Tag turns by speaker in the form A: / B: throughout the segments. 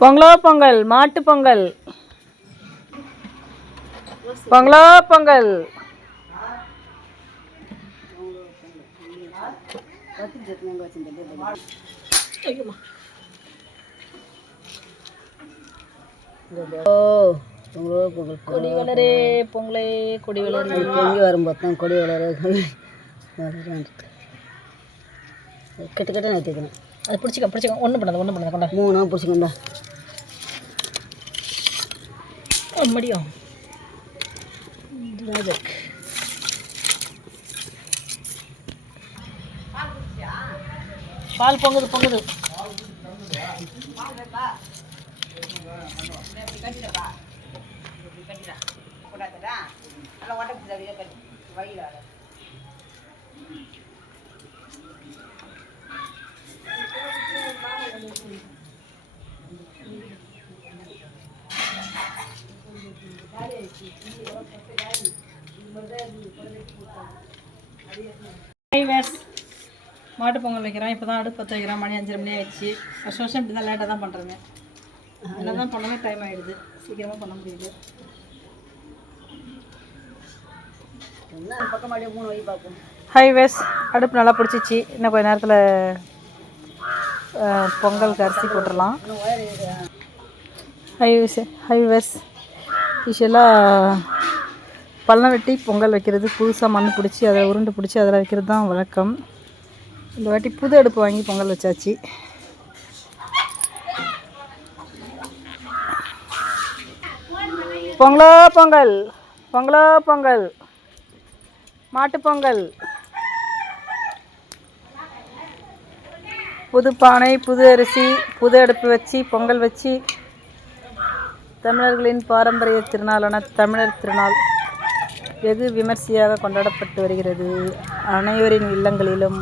A: பொங்கலோ பொங்கல் மாட்டு பொங்கல். பொங்கலோ பொங்கல்.
B: ஓ பொங்கலோ பொங்கல்
A: கொடி வளரே பொங்கலே கொடி வளரே.
B: பொங்கி வரும் பார்த்தோம் கொடி வளர. வளரான் கிட்ட கிட்ட நிறுத்திக்கணும்
A: அது பிடிச்சிக்க பிடிச்சிக்க. ஒன்றும் பண்ணாத ஒன்றும் பண்ணாத கொண்டா.
B: மூணா பிடிச்சிக்கோண்டா.
A: முடியும்
B: ராஜக்
A: பால் பொங்குது பொங்குது. மாட்டு பொங்கல் வைக்கிறோம். இப்போ தான் அடுப்பு பற்ற வைக்கிறோம். மணி அஞ்சரை மணி ஆயிடுச்சு. வருஷம் வருஷம் இப்படி தான் லேட்டாக தான் பண்ணுறேங்க என்ன தான் பண்ணாலும் டைம் ஆகிடுது சீக்கிரமாக பண்ண முடியுது.
B: பக்கம் மூணு வை பார்ப்போம்.
A: ஹை வேஸ் அடுப்பு நல்லா பிடிச்சிச்சு. இன்னும் கொஞ்ச நேரத்தில் பொங்கலுக்கு அரிசி போட்டுடலாம் ஹைவர்ஸ் ஹைவர்ஸ் யூஸ்வலாக பள்ளம் வெட்டி பொங்கல் வைக்கிறது. புதுசாக மண் பிடிச்சி அதை உருண்டு பிடிச்சி அதில் வைக்கிறது தான் வழக்கம். இந்த வாட்டி புது அடுப்பு வாங்கி பொங்கல் வச்சாச்சு. பொங்கலோ பொங்கல் பொங்கலோ பொங்கல் மாட்டுப்பொங்கல் புது பானை புது அரிசி புது அடுப்பு வச்சு பொங்கல் வச்சு தமிழர்களின் பாரம்பரிய திருநாளான தமிழர் திருநாள் வெகு விமர்சையாக கொண்டாடப்பட்டு வருகிறது. அனைவரின் இல்லங்களிலும்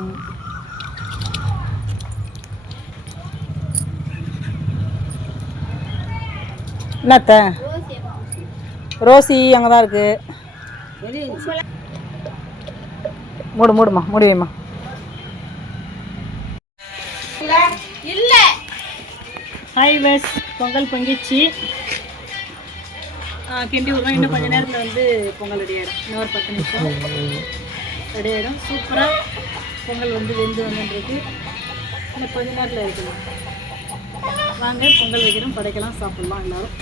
A: என்னத்த? ரோசி அங்கே தான் இருக்கு. மூடு மூடுமா மூடி ஹாய் பஸ் பொங்கல் பொங்கிச்சு கிண்டி விடுறோம் இன்னும் கொஞ்ச நேரத்தில் வந்து பொங்கல் ரெடி ஆகிடும் இன்னும் ஒரு பத்து நிமிஷம் ரெடி ஆகிடும் சூப்பராக பொங்கல் வந்து வெந்து வந்துருக்கு இன்னும் கொஞ்ச நேரத்தில் இருக்கணும் வாங்க பொங்கல் வைக்கிறோம் படைக்கலாம் சாப்பிட்லாம் எல்லாரும்.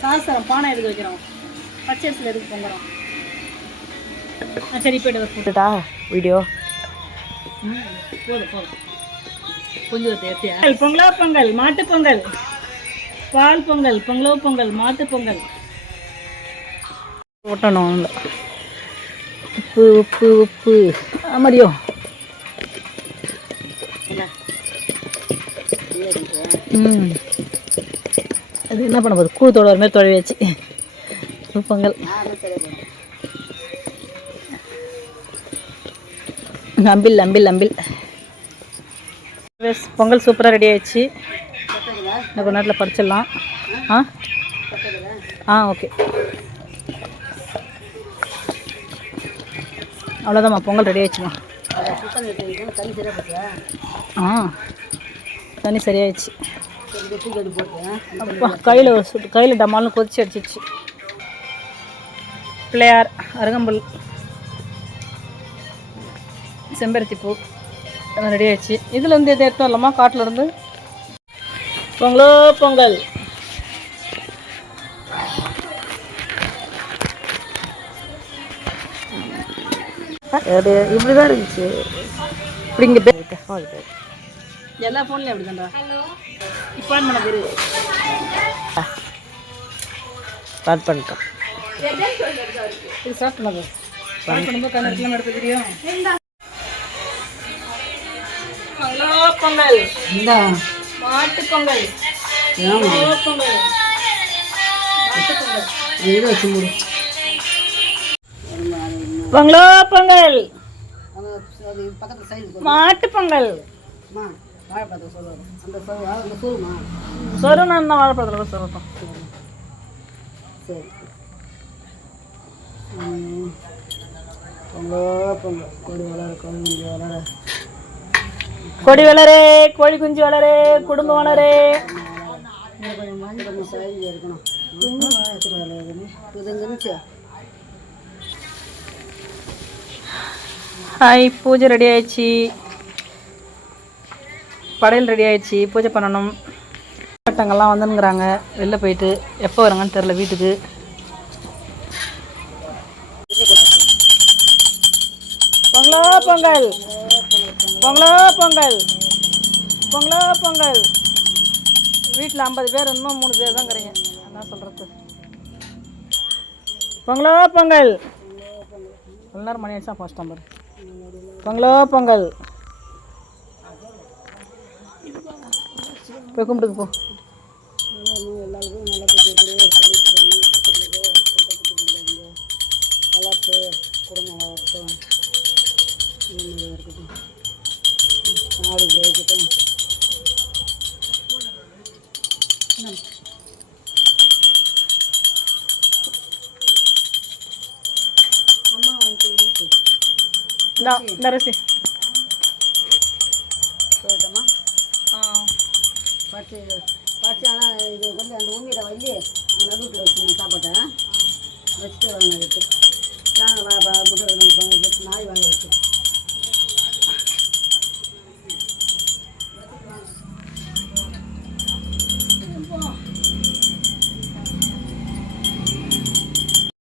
A: சாசரம் பானை எதுக்கு வைக்கிறோம்? பச்சரிசியில் எதுக்கு பொங்குறோம்? ஆ சரி போய்ட்டு போட்டுட்டா வீடியோ போதும் போதும். கொஞ்சம் பொங்கலோ பொங்கல் மாட்டு பொங்கல். பால் பொங்கல் பொங்கலோ பொங்கல் மாட்டு பொங்கல். ஓட்டணும் உப்பு உப்பு உப்பு. மடியும் ம். அது என்ன பண்ண போகுது? கூ தொட மாதிரி தொலைவாச்சு பொங்கல். அம்பில் அம்பில் அம்பில். எஸ் பொங்கல் சூப்பராக ரெடி ஆயிடுச்சு. இன்னும் கொஞ்ச நேரத்தில் படிச்சிடலாம் ஆ? ஆ ஓகே அவ்வளோதாம்மா பொங்கல் ரெடி ஆயிடுச்சுமா? ஆ தண்ணி சரியாயிடுச்சு. அப்பா கையில் சுட்டு கையில் டமால்னு கொதிச்சு அடிச்சிச்சு பிள்ளையார் அருகம்புல். செம்பருத்தி பூ ரெடி ஆயிடுச்சு. இதில் இருந்து எது எடுத்து வரலாமா? காட்டில் இருந்து. பொங்கலோ பொங்கல். இப்படி தான் இருந்துச்சு. இப்படி இங்கே எல்லா ஃபோன்லையும் அப்படி தான்டா இப்போ ஆன் பண்ண பேர்.
B: ஸ்டார்ட் பண்ணிட்டோம்.
A: இது ஸ்டார்ட் ஸ்டார்ட் பண்ணும்போது கண்ணு எடுத்து தெரியும் பொங்கல்
B: இந்தா.
A: மாட்டு பொங்கல் ஹலோ பொங்கல்
B: இதை வச்சு மூடு?
A: பொங்கலோ பொங்கல் மாட்டு பொங்கல் சொரும் நான் தான் வாழைப்பழத்தில் சொல்லட்டும்
B: சரி. பொங்கலோ பொங்கல் கொடி வளர கொடி வளர.
A: கொடி வளரே கோழி குஞ்சு வளரே குடும்பம் வளரே. ஹாய் பூஜை ரெடி ஆயிடுச்சு. படையல் ரெடி ஆயிடுச்சு. பூஜை பண்ணணும். பட்டங்கள்லாம் வந்துனுங்கிறாங்க வெளில போயிட்டு எப்போ வராங்கன்னு தெரில வீட்டுக்கு. பொங்கலோ பொங்கல். பொங்கலோ பொங்கல். பொங்கலோ பொங்கல். வீட்டில் ஐம்பது பேர் இன்னும் மூணு பேர் தான் இருக்கிறீங்க. என்ன சொல்கிறது பொங்கலோ பொங்கல். எவ்வளோ நேரம் மணி ஆயிடுச்சா ஃபர்ஸ்ட் நம்பர் பொங்கலோ பொங்கல். போய் கும்பிட்டுக்கு போ.
B: நல்ல வளர்த்து குடும்பம் வளர்த்தோம் இருக்கட்டும் நாடு ஜெயிக்கட்டும் அம்மா
A: இந்த அரிசி
B: சொல்லட்டோமா பச்சை பச்சை ஆனால் இது வந்து அந்த உண்மையில வந்து அந்த நடுவில் வச்சுருந்தேன் சாப்பாட்டை வச்சுட்டு வாங்க வச்சு நாங்கள் முட்டை